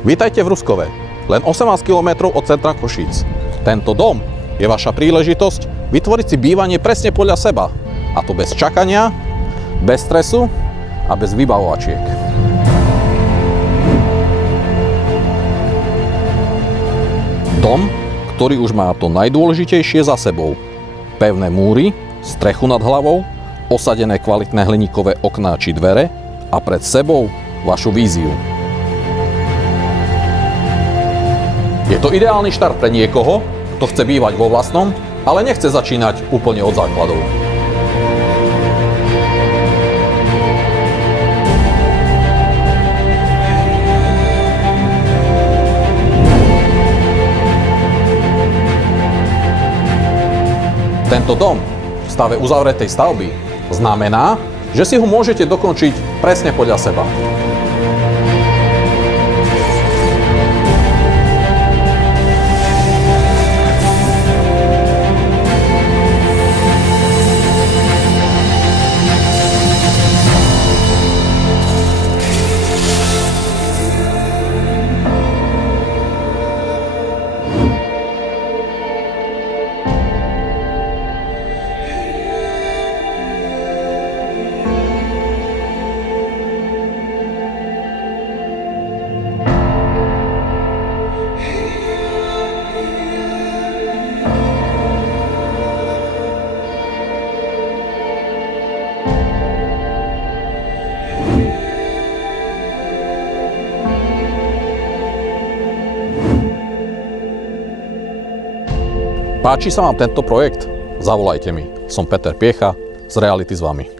Vítajte v Ruskove, len 18 km od centra Košíc. Tento dom je vaša príležitosť vytvoriť si bývanie presne podľa seba. A to bez čakania, bez stresu a bez vybavovačiek. Dom, ktorý už má to najdôležitejšie za sebou. Pevné múry, strechu nad hlavou, osadené kvalitné hliníkové okná či dvere a pred sebou vašu víziu. Je to ideálny štart pre niekoho, kto chce bývať vo vlastnom, ale nechce začínať úplne od základov. Tento dom v stave uzavretej stavby znamená, že si ho môžete dokončiť presne podľa seba. Páči sa vám tento projekt? Zavolajte mi. Som Peter Piecha z Reality s vami.